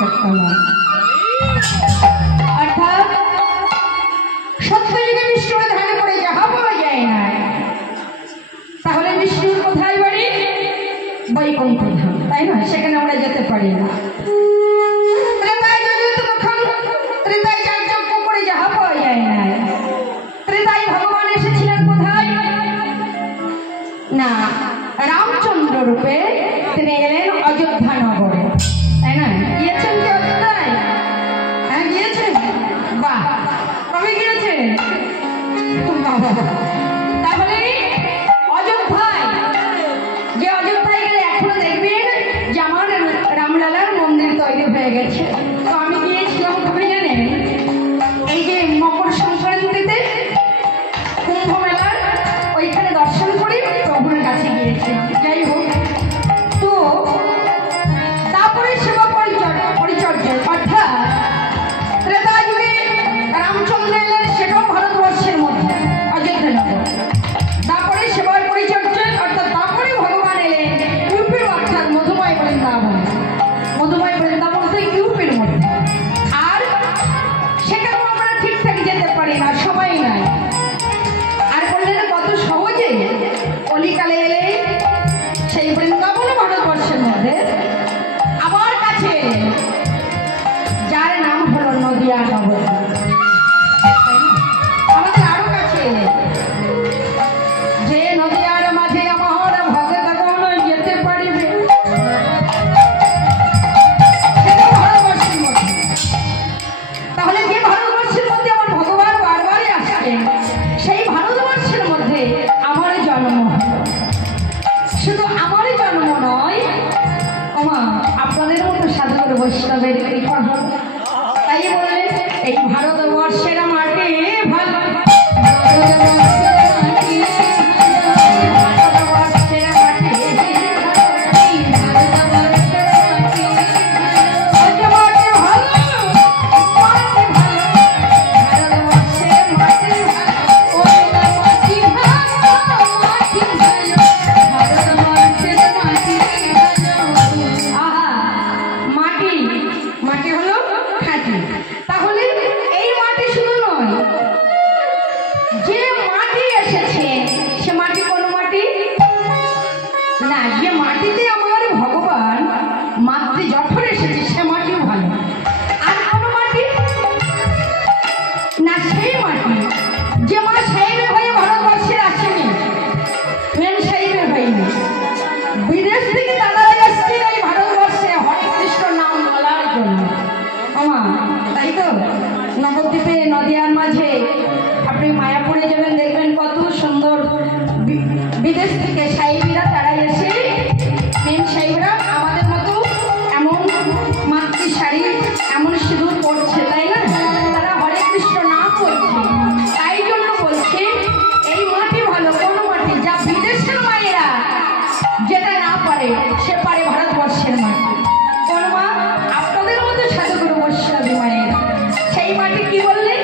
করতে না। অর্থাৎ সত্যযুগে বিষ্ণুর ধ্যান করে যাহা পাওয়া যায় না, তাহলে বিষ্ণুর কোথায় বাড়ি? বৈকুণ্ঠ ধাম, তাই না? সেখানে আমরা যেতে পারি না। ত্রেতায় যার যজ্ঞ করে যাহা পাওয়া যায় না, ত্রেতায় ভগবান এসেছিলেন কোথায়? না, রামচন্দ্র রূপে তিনি এলেন অযোধ্যা নগরে, তাই না? গিয়েছেন কি অযোধ্যায়? হ্যাঁ গিয়েছেন। বাহ, কবে গিয়েছেন? তাহলে অযোধ্যায়, যে অযোধ্যায় গেলে এখনো দেখবেন যে আমার রামলালার মন্দির তৈরি হয়ে গেছে। তো আমি গিয়েছিলাম কবে জানেন? এই যে মকর সংক্রান্তিতে কুম্ভ মেলার ওইখানে দর্শন করে প্রভুর কাছে গিয়েছিলাম। যাই হোক, তো তারপরে সেবা পরিচর্যা অর্থাৎ ত্রেতা যুগে রামচন্দ্র এলেন, সেটাও ভারতবর্ষের মধ্যে অযোধ্যা নগর। তারপরে সেবার পরিচর্যা অর্থাৎ তারপরে ভগবান এলেন ইউপির, অর্থাৎ মধুময় বৃন্দাবন। মধুময় বৃন্দাবন তো ইউপির মধ্যে, আর সেখানেও আমরা ঠিকঠাক যেতে পারি না, সময় নাই। আর বললেন কত সহজে কলিকালে এলে সেই বৃন্দাবন ভারতবর্ষের মধ্যে আমার কাছে, যার নাম হলো নদিয়া নগর। আমাদের আরো কাছে এলে যে নদিয়ার মাঝে আমার ভগতগণ যেতে পারিবে, সেটা ভারতবর্ষের মধ্যে। তাহলে যে ভারতবর্ষের মধ্যে আমার ভগবান বারবারই আসছেন, সেই ভারতবর্ষের মধ্যে আমার জন্ম। শুধু আমার জন্ম নয়, আপনাদের মতো সাধুর বৈষ্ণবের কৃপা হল। তাই বললেন এই ভারতবর্ষের মাটি ভালো, নবদ্বীপে নদিয়ার মাঝে আপনি মায়াপুরে যাবেন, দেখবেন কত সুন্দর বিদেশ থেকে সাহেবীরা তারা এসে, মেন সাহেবরা আমাদের মতো এমন মাতৃ শাড়ি, এমন সিঁদুর পড়ছে, তাই না? তারা হরে কৃষ্ণ নাম করছে। তাই জন্য বলছে এই মাটি ভালো। কোন মাটি? যা বিদেশের মায়েরা যেটা না পারে, সে পারে ভারতবর্ষের মাটি। কোন মা? আপনাদের মতো সাধুগুরু বৈষ্ণবী মায়েরা। সেই মাটি কি বললে?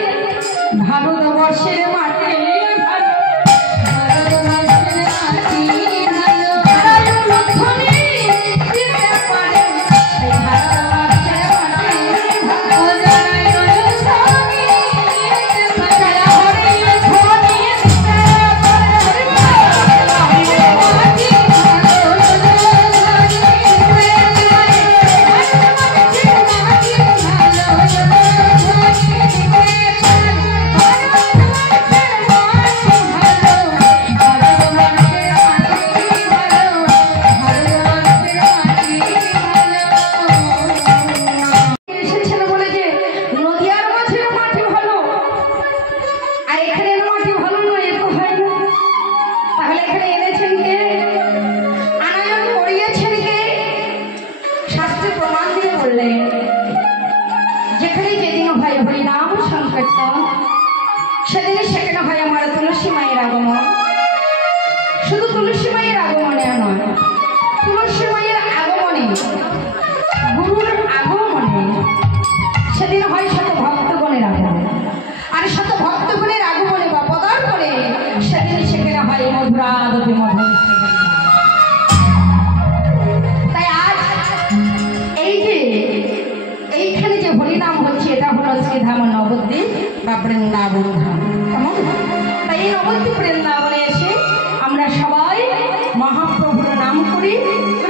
ভারতবর্ষের মাটি ভালো, ভারতবর্ষের মাটি ভালো, ধনী যেতে পারে সেই ভারতবর্ষের মাটি ভালো, ধনী যেতে পারে হরি ধনী যেতে পারে মাটি ভালো,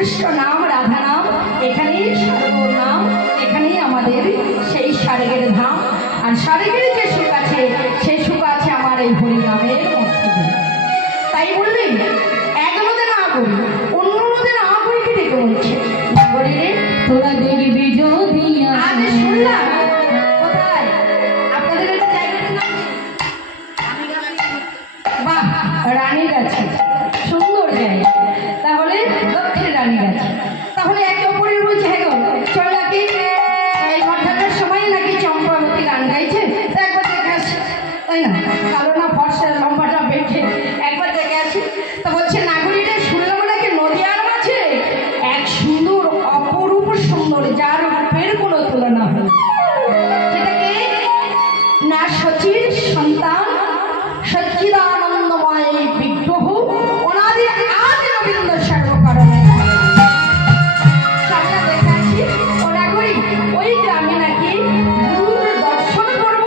কৃষ্ণ নাম রাধা নাম, এখানেই সারগর নাম, এখানেই আমাদের সেই সারেগের ধাম। আর সারেগের যে সুখ আছে সেই সুখ আছে আমার এই হরি নামের মধ্যে। তাই বললেন এক নদে না করি, অন্য নদে না করিকে ডেকে বলছে, নাগরীরে তোরা দেখবি যদি আজ শুনলাম কোথায় আপনাদের একটা জায়গাটার নাম বাহ রানীগাছি, সুন্দর জায়গা। তাহলে দক্ষিণ রানীগাছি, তাহলে একে অপরের বলছে হ্যাঁ গো চল নাকি এই ঘন্টাটার সময় নাকি চম্পাবতী গান গাইছে, তো একবার দেখে আসি, তাই না? কালো না ফর্সা লম্বাটা বেঁধে একবার দেখে আসি। তো বলছে নাগরীরে শুনলাম নাকি নদিয়ার মাঝে এক সুন্দর অপরূপ সুন্দর যার রূপের কোনো তুলনা হয়, সেটাকে না সচির সন্তান সচ্চিদানন্দময় বিগ্রহ ওনাদি আদি রবীন্দ্র সর্বকারণে সামনে দেখাচ্ছি। ওরা করি ওই গ্রামে নাকি গুরুর দর্শন করব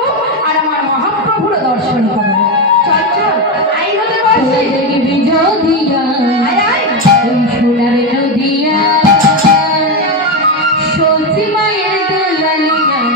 আর আমার মহাপ্রভুর দর্শন করব। চল চল আই হতে বলছি বিজয়া আয় আয় সোনার নদিয়া সত্যি মায়ের দোলালি গান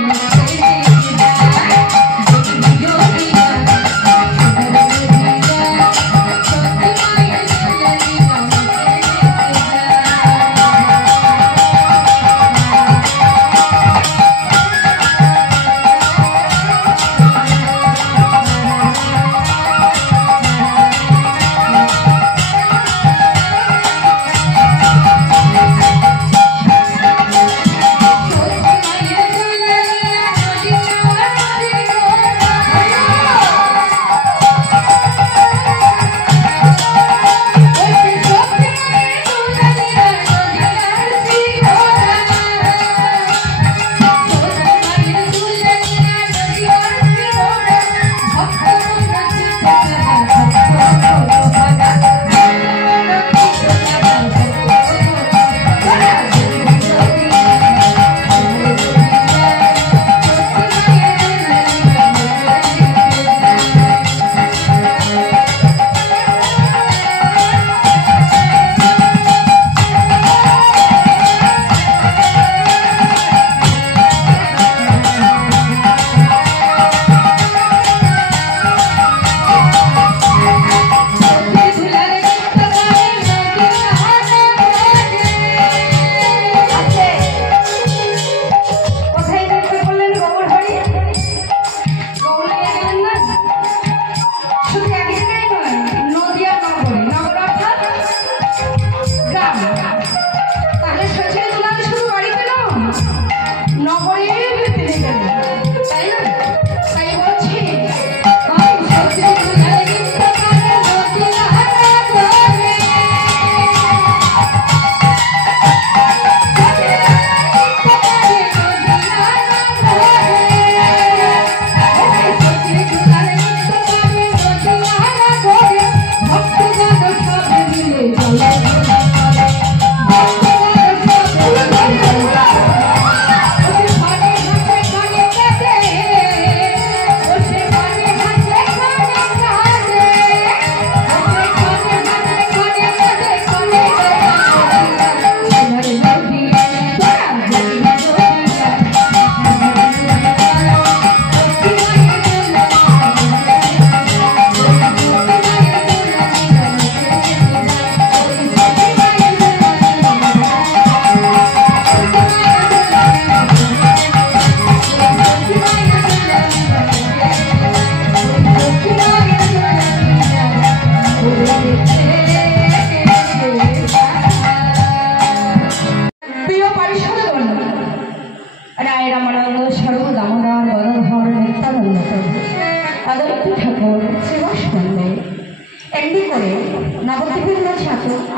নবদ্বীপের মাঝে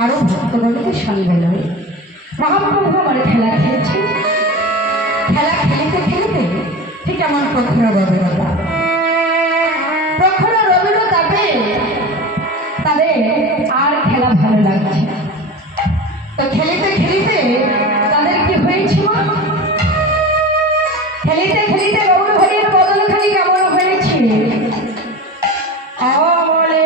আরো ভক্তগণকে সঙ্গে লয় মহাপ্রভু আমার খেলা খেলেছে। খেলা খেলিতে খেলিতে ঠিক আমার প্রখর রবীন্দ্রতা তাদের আর খেলা ভালো লাগছে। তো খেলিতে খেলিতে তাদের কি হয়েছে মা, খেলিতে খেলিতে গৌর হরির বদল খালি কেমন হয়েছে বলে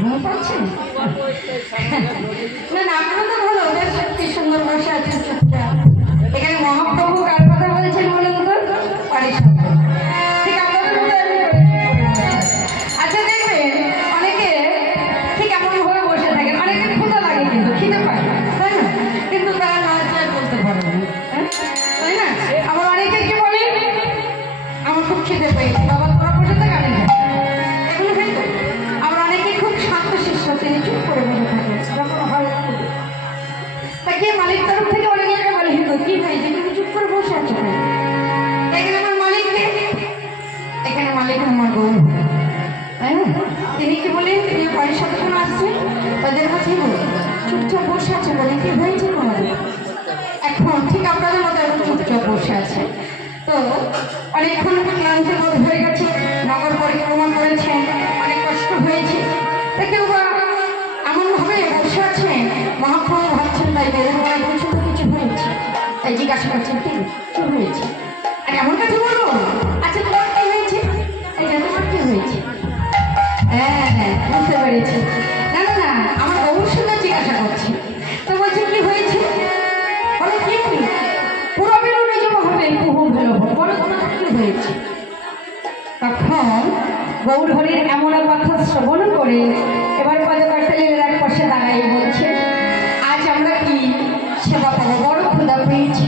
ঘুম পাচ্ছেন? না না, আপনারা তো ভালো, বেশ কি সুন্দর বসে আছেন চুপচাপ। এখানে মহাপ্রভু কার কথা বলেছেন বলুন তো? পারিষদ। ঠিক আপনাদের মতো আমি আচ্ছা দেখবেন অনেকে ঠিক এমন ভাবে বসে থাকেন, অনেকে ক্ষুধা লাগে কিন্তু খিদে পায়, তাই না? কিন্তু তারা না চায় বলতে পারে না, তাই না? আবার অনেকে কি বলে আমার খুব খিদে পেয়েছে, বাবা তোরা বসে থাক আমি যাই, এগুলো কিন্তু। আবার অনেকে খুব শান্তশিষ্ট, তিনি চুপ করে বসে থাকেন যখন হয় তাকে মালিক তরফ থেকে অনেকে বলে হিন্দু কি হয়েছে তুমি চুপ করে বসে আছো, এখানে আমার মালিককে, এখানে মালিক আমার গৌর, তাই না? তিনি কি বলেন তিনি পারিষদ যখন আসছেন তাদের কাছে চুপচাপ বসে আছে, বলে কি হয়েছে তোমাদের? এখন ঠিক আপনাদের মতো এখন চুপচাপ বসে আছে। তো অনেকক্ষণ ক্লান্তি বোধ হয়ে গেছে, নগর পরিক্রমা করেছেন, অনেক কষ্ট হয়েছে, তা কেউ বা এমনভাবে বসে আছে মহাপ্রভু ভাবছেন তাই বেদের বলা বলছেন কিছু হয়েছে, তাই জিজ্ঞাসা করছেন কি হয়েছে, আর এমন কাছে বলবো আচ্ছা তোমার কি হয়েছে, এই যে তোমার কি হয়েছে? হ্যাঁ হ্যাঁ বুঝতে পেরেছি, না না না আমার বহু সুন্দর জিজ্ঞাসা করছি। তো বলছে কি হয়েছে, বলে কি পুরো বেরো নিজম হবে কুহু ভেলো বলো তোমার কি হয়েছে? তখন গৌর হরির এমন কথা শ্রবণ করে এবার পদকর্তালীর এক পাশে দাঁড়াই বলছে আজ আমরা কি সেবা পাবো, বড় ক্ষুধা পেয়েছি,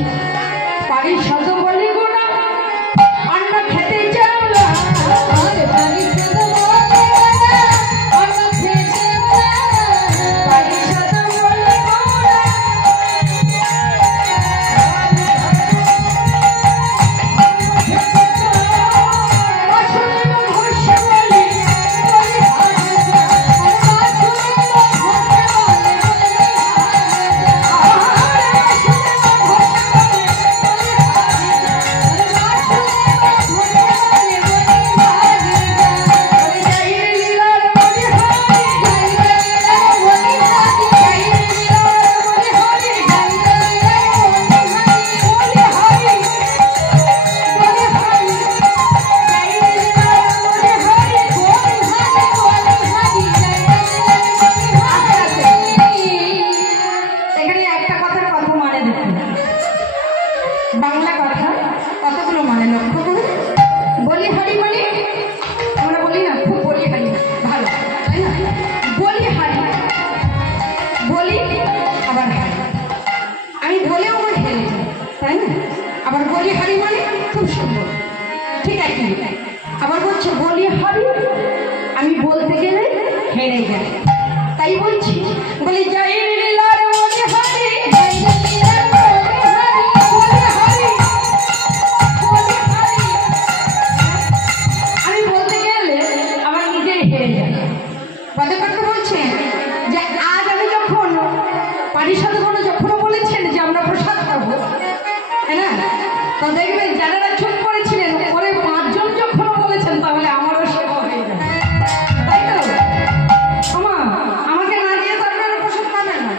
পারিষদ বলে গো না অন্ন খেতে চাও না, পারিষদ বলে গো না অন্ন খেতে চাও না, পারিষদ বলে গো না বাংলা কথা কতগুলো মানে লক্ষ্য করুন। বলি হারি মানে আমরা বলি না খুব বলি হারি ভালো, তাই না? বলি হারি, বলি আবার হারি, আমি বলেও আমার হেরে যাই, তাই না? আবার বলি হারি মানে খুব সুন্দর, ঠিক আছে? আবার বলছে বলি হারি আমি বলতে গেলে হেরে যাই, তাই বলছি বলি যাই লীলার বলি হারি, পদকর্তা বলছেন যে আজ আমি যখন পারিষদ গণ যখন বলেছেন যে আমরা প্রসাদ খাবো, তাই না? তো দেখবেন যারা চুপ করেছিলেন পরে 5 জন যখন বলেছেন তাহলে আমারও সেবা হয়ে যাবে, তাই তো? আমাকে না দিয়ে তো আপনারা প্রসাদ খাবেন না,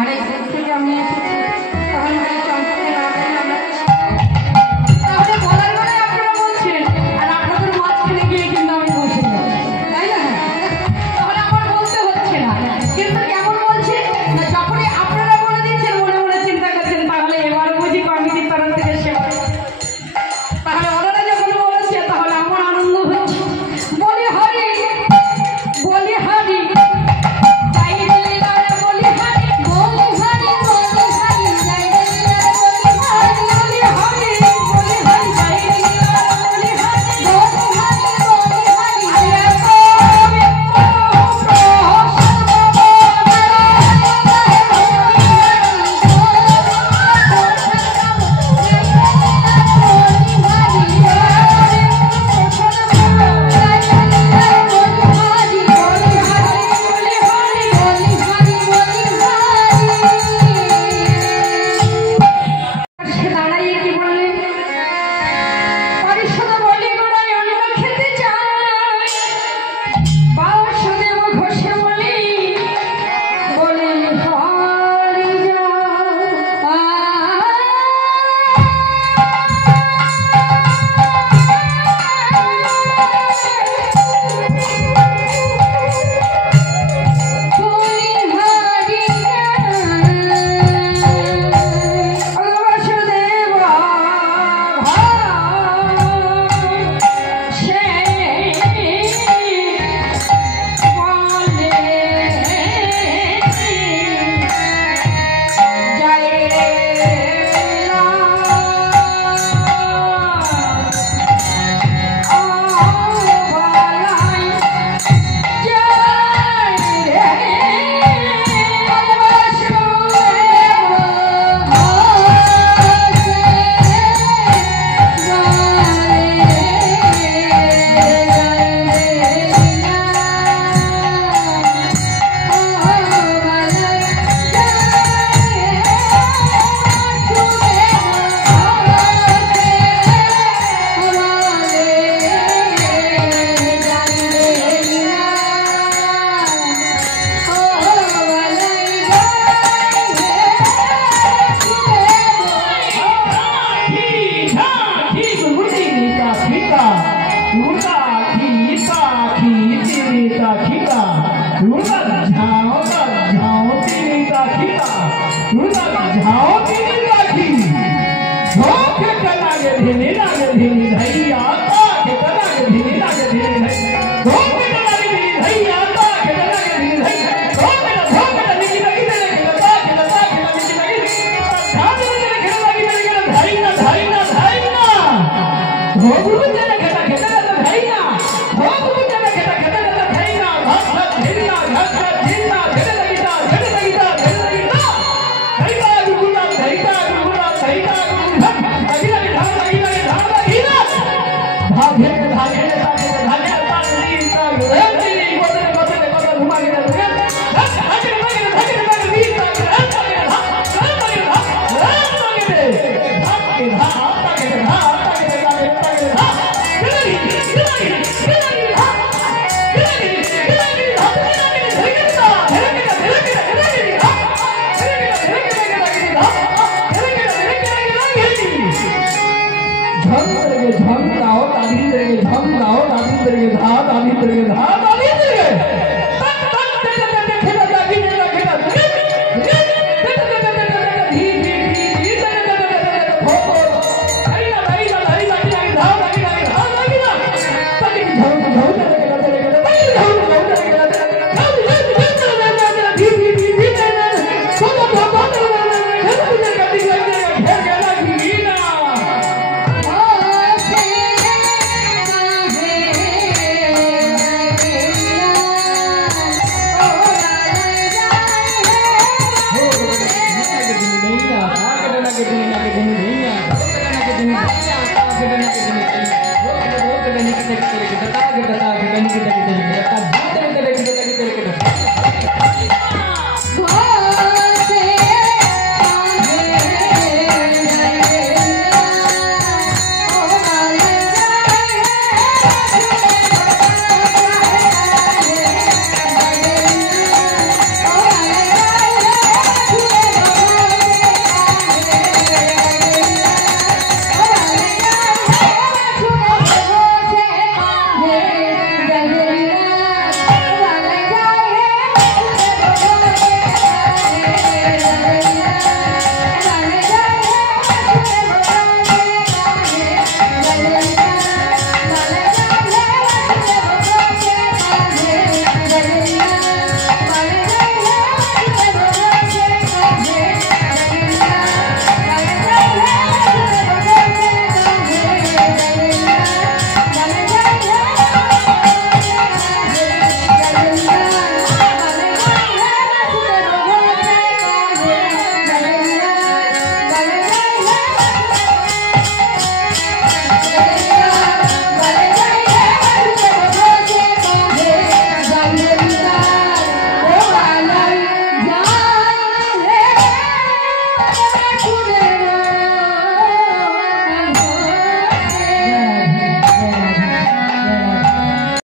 অনেক দিন থেকে আমি এসেছি তখন চম্পকে না তাহলে বলার মানে আপনারা বলছেন আর আপনাদের মাঝখানে গিয়ে কিন্তু আমি বসে যাচ্ছি, তাই না? তাহলে আমার বলতে হচ্ছে না, কিন্তু কেমন বলছে না যখনই আপনারা বলে দিচ্ছেন মনে মনে চিন্তা করছেন তাহলে এবার বুঝি কমিটির তরফ Hey,